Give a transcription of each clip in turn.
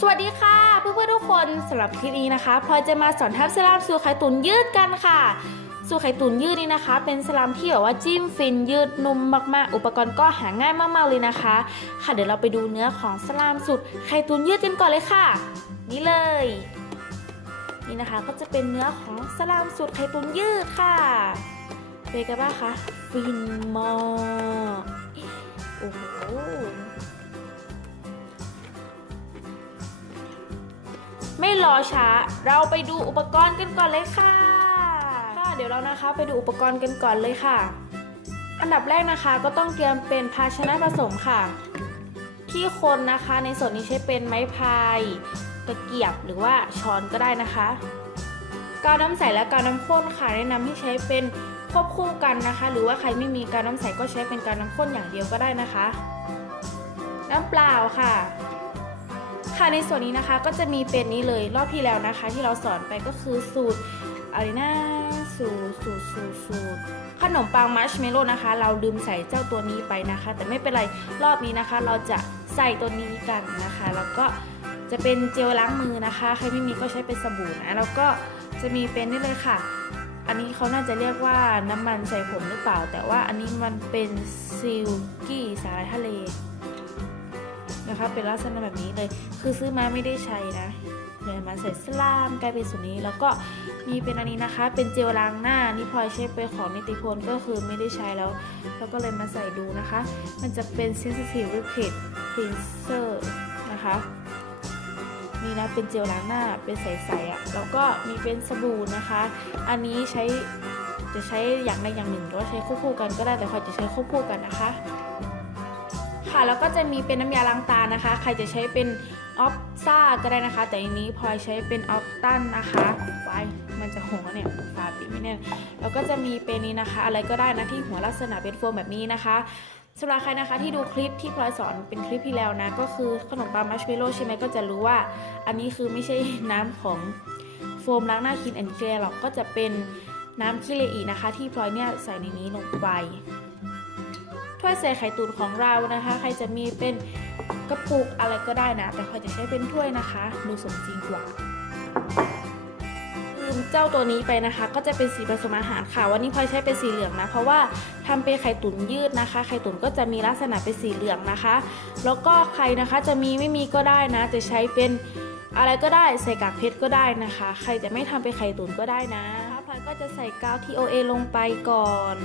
สวัสดีค่ะเพื่อนๆทุกคนสำหรับคลิปนี้นะคะพลอยจะมาสอนทับสลามสู่ไข่ตุ๋นยืดกันค่ะ สู่ไข่ตุ๋นยืดนี่นะคะ เป็นสลามที่แบบว่าจิ้มฟินยืดนุ่มมากๆ อุปกรณ์ก็หาง่ายมากๆเลยนะคะ ค่ะเดี๋ยวเราไปดูเนื้อของสลามสุดไข่ตุ๋นยืดกันก่อนเลยค่ะ นี่เลย นี่นะคะก็จะเป็นเนื้อของสลามสุดไข่ตุ๋นยืดค่ะเป็นไงกันบ้างคะฟินมากโอ้โห ไม่รอช้า เราไปดูอุปกรณ์กันก่อนเลยค่ะ ค่ะ เดี๋ยวเรานะคะไปดูอุปกรณ์กันก่อนเลยค่ะ อันดับแรกนะคะก็ต้องเตรียมเป็นภาชนะผสมค่ะ ที่คนนะคะในส่วนนี้ใช้เป็นไม้พายตะเกียบหรือว่าช้อนก็ได้นะคะกาวน้ำใสและกาวน้ำข้นค่ะแนะนำให้ใช้เป็นควบคู่กันนะคะ หรือว่าใครไม่มีกาวน้ำใสก็ใช้เป็นกาวน้ำข้นอย่างเดียวก็ได้นะคะ น้ำเปล่าค่ะ ค่ะในส่วนนี้นะคะก็จะมีเป็นนี้เลยรอบที่แล้วนะคะ ที่เราสอนไปก็คือสูตรอะไรนะสูตรสูตรสูตรสูตรขนมปังมัชเมลโล่นะคะ เราลืมใส่เจ้าตัวนี้ไปนะคะ แต่ไม่เป็นไรรอบนี้นะคะ เราจะใส่ตัวนี้กันนะคะ แล้วก็จะเป็นเจลล้างมือนะคะ ใครไม่มีก็ใช้เป็นสบู่นะแล้วก็จะมีเป็นนี่เลยค่ะ อันนี้เขาน่าจะเรียกว่าน้ำมันใส่ผมหรือเปล่า แต่ว่าอันนี้มันเป็นซิลกี้สาหร่ายทะเล นะคะ เป็นลักษณะแบบนี้เลย คือซื้อมาไม่ได้ใช้นะเลยมาใส่สลามกลายเป็นส่วนนี้ แล้วก็มีเป็นอันนี้นะคะ เป็นเจลล้างหน้านี่พลอยใช้ไปของนิติพลก็คือไม่ได้ใช้แล้ว แล้วก็เลยมาใส่ดูนะคะ มันจะเป็น sensitive liquid cleanser นะคะนี่นะเป็นเจลล้างหน้าเป็นใสๆอะ่ะแล้วก็มีเป็นสบู่นะคะ อันนี้ใช้จะใช้อย่างใดอย่างหนึ่งหรือว่าใช้ควบคู่กันก็ได้แต่พลอยจะใช้ควบคู่กันนะคะ ค่ะ แล้วก็จะมีเป็นน้ำยาล้างตานะคะ ใครจะใช้เป็นออฟซ่าก็ได้นะคะ แต่อันนี้พลอยใช้เป็นออฟตันนะคะไว้มันจะหัวเนี่ยฝาปิดไม่แน่นแล้วก็จะมีเป็นนี้นะคะ อะไรก็ได้นะที่หัวลักษณะเป็นโฟมแบบนี้นะคะสำหรับใครนะคะที่ดูคลิปที่พลอยสอนเป็นคลิปที่แล้วนะ ก็คือขนมปังมัชเมลโล่ใช่ไหมก็จะรู้ว่า อันนี้คือไม่ใช่น้ำของโฟมล้างหน้าคินแอนด์แคร์หรอกก็จะเป็นน้ำคิเลอีนะคะ ที่พลอยเนี่ยใส่ในนี้ลงไป ถ้วยใส่ไข่ตุ๋นของเรานะคะ ใครจะมีเป็นกระปุกอะไรก็ได้นะ แต่พลอยจะใช้เป็นถ้วยนะคะดูสมจริงกว่าลืมเจ้าตัวนี้ไปนะคะ ก็จะเป็นสีผสมอาหารค่ะ วันนี้พลอยใช้เป็นสีเหลืองนะ เพราะว่าทำเป็นไข่ตุ๋นยืดนะคะ ไข่ตุ๋นก็จะมีลักษณะเป็นสีเหลืองนะคะ แล้วก็ใครนะคะจะมีไม่มีก็ได้นะ จะใช้เป็นอะไรก็ได้ใส่กากเพชรก็ได้นะคะ ใครจะไม่ทำเป็นไข่ตุ๋นก็ได้นะ ก็จะใส่กาว TOA ลงไปก่อน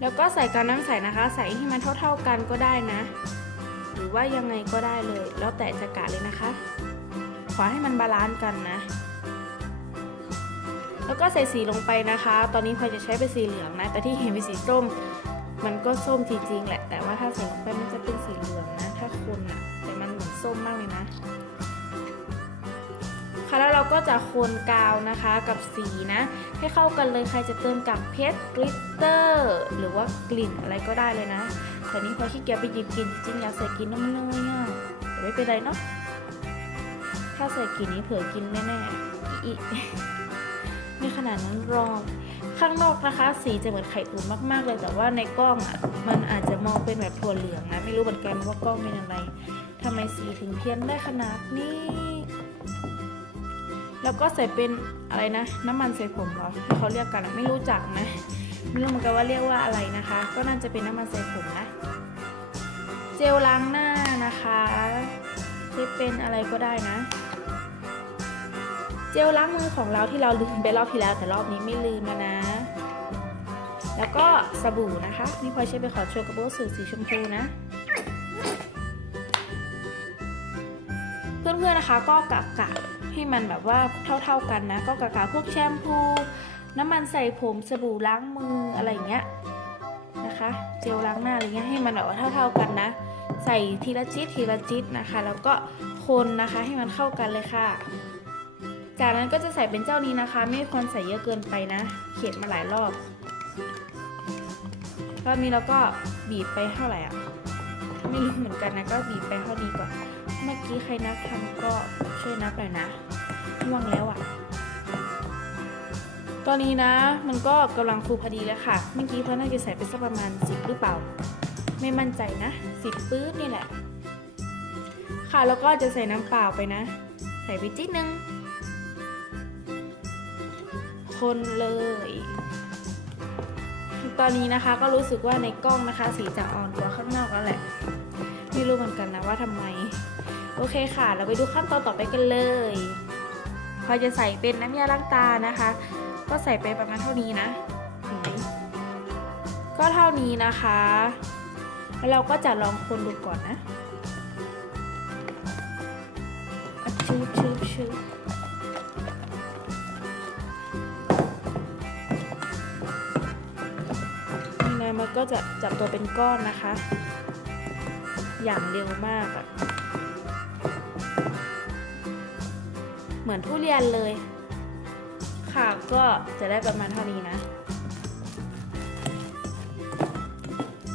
แล้วก็ใส่กาวน้ำใสนะคะ ใส่ให้มันเท่า ๆกันก็ได้นะ หรือว่ายังไงก็ได้เลย แล้วแต่จะกะเลยนะคะ ขอให้มันบาลานซ์กันนะ แล้วก็ใส่สีลงไปนะคะ ตอนนี้พลอยจะใช้เป็นสีเหลืองนะ แต่ที่เห็นเป็นสีส้ม มันก็ส้มจริงๆแหละ แต่ว่าถ้าใส่ลงไปมันจะเป็นสีเหลืองนะ ถ้าคนอะแต่มันเหมือนส้มมากเลยนะ คะ แล้วเราก็จะคนกาวนะคะกับสีนะ ให้เข้ากันเลยใครจะเติมกากเพชรกลิตเตอร์ หรือว่ากลิ่นอะไรก็ได้เลยนะแต่นี้พอขี้เกียจไปหยิบกลิ่นจริงอยากใส่กลิ่นน้ำมันเลยอะแต่ไม่เป็นไรเนาะถ้าใส่กลิ่นนี้เผื่อกินแน่ๆอีไม่ขนาดนั้นรอกข้างนอกนะคะ สีจะเหมือนไข่ตุ๋นมากๆเลย แต่ว่าในกล้องอะมันอาจจะมองเป็นแบบถั่วเหลืองนะ ไม่รู้เหมือนกันว่ากล้องเป็นอะไรทำไมสีถึงเพี้ยนได้ขนาดนี้ แล้วก็ใส่เป็นอะไรนะ น้ำมันใส่ผมเหรอที่เขาเรียกกันไม่รู้จักนะไม่รู้เหมือนกันว่าเรียกว่าอะไรนะคะ ก็น่าจะเป็นน้ำมันใส่ผมนะ เจลล้างหน้านะคะที่เป็นอะไรก็ได้นะ เจลล้างมือของเราที่เราลืมไปรอบที่แล้ว แต่รอบนี้ไม่ลืมแล้วนะ แล้วก็สบู่นะคะนี่พลอยใช้ไปขอโชว์กระโปงสูตรสีชมพูนะเพื่อนๆนะคะก็กะกะ ให้มันแบบว่าเท่าๆกันนะ ก็กะกะพวกแชมพู น้ำมันใส่ผมสบู่ล้างมืออะไรอย่างเงี้ยนะคะ เจลล้างหน้าอะไรเงี้ยให้มันแบบว่าเท่าๆกันนะ ใส่ทีละจิตทีละจิตนะคะ แล้วก็คนนะคะให้มันเข้ากันเลยค่ะ จากนั้นก็จะใส่เป็นเจ้านี้นะคะ ไม่ควรใส่เยอะเกินไปนะ เขียนมาหลายรอบรอบนี้เราก็บีบไปเท่าไหร่อะ ไม่รู้เหมือนกันนะ ก็บีบไปเท่านี้ก่อน เมื่อกี้ใครนับทันก็ ช่วยนับหน่อยนะง่วงแล้วอะ่ะ ตอนนี้นะมันก็กำลังฟูพอดีแล้วค่ะ เมื่อกี้เพราะน่าจะใส่ไปสักประมาณ10หรือเปล่า ไม่มั่นใจนะ10ปื๊ดนี่แหละ ค่ะแล้วก็จะใส่น้ำเปล่าไปนะ ใส่ไปจิ๊ดนึง คนเลยตอนนี้นะคะก็รู้สึกว่าในกล้องนะคะ สีจะอ่อนกว่าข้างนอกแล้วแหละ ไม่รู้เหมือนกันนะว่าทำไม โอเคค่ะ เราไปดูขั้นตอนต่อไปกันเลย พอจะใส่เป็นน้ำยาล้างตานะคะ ก็ใส่ไปประมาณเท่านี้นะ ก็เท่านี้นะคะ แล้วเราก็จะลองคนดูก่อนนะชืบชืบชืบนี่นะมันก็จะจับตัวเป็นก้อนนะคะ อย่างเร็วมากอะ มือนทุเรียนเลย ค่ะก็จะได้ประมาณเท่านี้นะ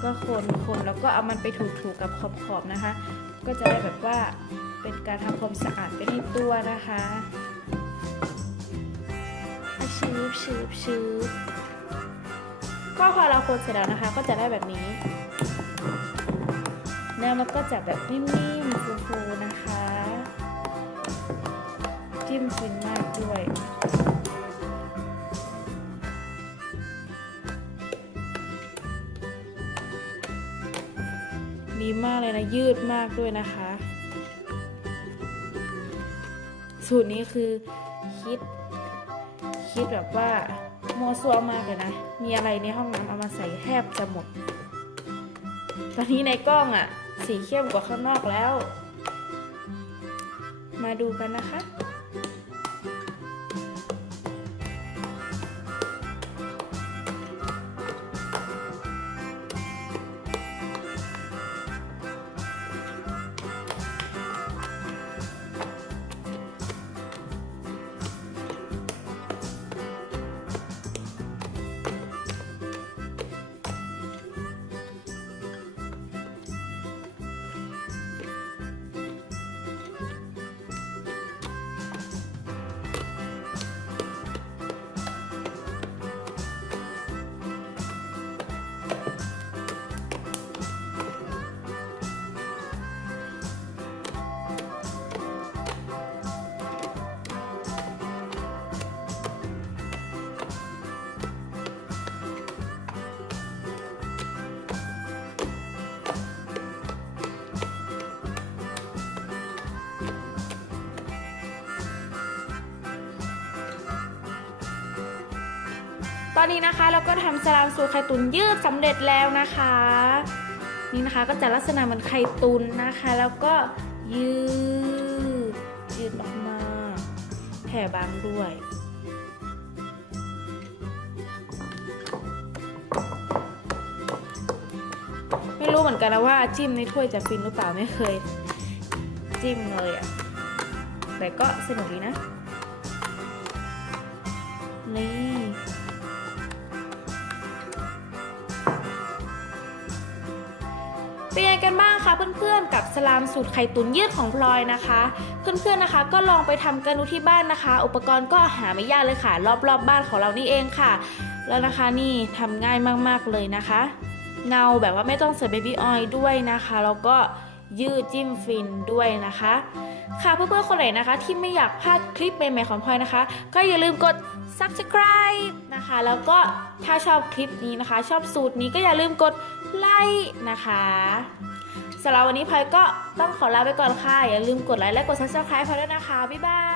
ก็คนคนแล้วก็เอามันไปถูๆกับขอบๆนะคะ ก็จะได้แบบว่าเป็นการทำความสะอาดไปในตัวนะคะอะชืบชืบชืบก็พอเราคนเสร็จแล้วนะคะ ก็จะได้แบบนี้เนื้อมันก็จะแบบนิ่มๆฟูๆ ยืดมากด้วยนะคะ สูตรนี้คือคิด คิดแบบว่าโมวซัวมากเลยนะ มีอะไรในห้องน้ำเอามาใส่แทบจะหมด ตอนนี้ในกล้องอะ่ะ สีเข้มกว่าข้างนอกแล้ว มาดูกันนะคะ อนนี้นะคะเราก็ทำสลามสูตรไข่ตุ๋นยืดสำเร็จแล้วนะคะ นี่นะคะก็จะลักษณะเหมือนไข่ตุ๋นนะคะ แล้วก็ยืดยืดออกมาแผ่บางด้วยไม่รู้เหมือนกันนะว่าจิ้มในถ้วยจะฟินหรือเปล่าไม่เคย จิ้มเลยอะแต่ก็สนุกดีนะ นี่ เป็นยังไงกันบ้างคะเพื่อนๆ กับสลามสูตรไข่ตุ๋นยืดของพลอยนะคะ เพื่อนๆนะคะ ก็ลองไปทำกันดูที่บ้านนะคะ อุปกรณ์ก็หาไม่ยากเลยค่ะ รอบๆบบ้านของเรานี่เองค่ะ แล้วนะคะนี่ทำง่ายมากๆเลยนะคะ เงาแบบว่าไม่ต้องใส่เบบี้ออยล์ด้วยนะคะแล้วก็ยืดจิ้มฟินด้วยนะคะ ค่ะเพื่อนๆคนไหนนะคะ ที่ไม่อยากพลาดคลิปใหม่ๆของพลอยนะคะ ก็อย่าลืมกด subscribe นะคะ แล้วก็ถ้าชอบคลิปนี้นะคะ ชอบสูตรนี้ก็อย่าลืมกด ไลค์นะคะสำหรับวันนี้พลอยก็ต้องขอลาไปก่อนค่ะ อย่าลืมกดไลค์และกด subscribe พลอยด้วยนะคะ บ๊ายบาย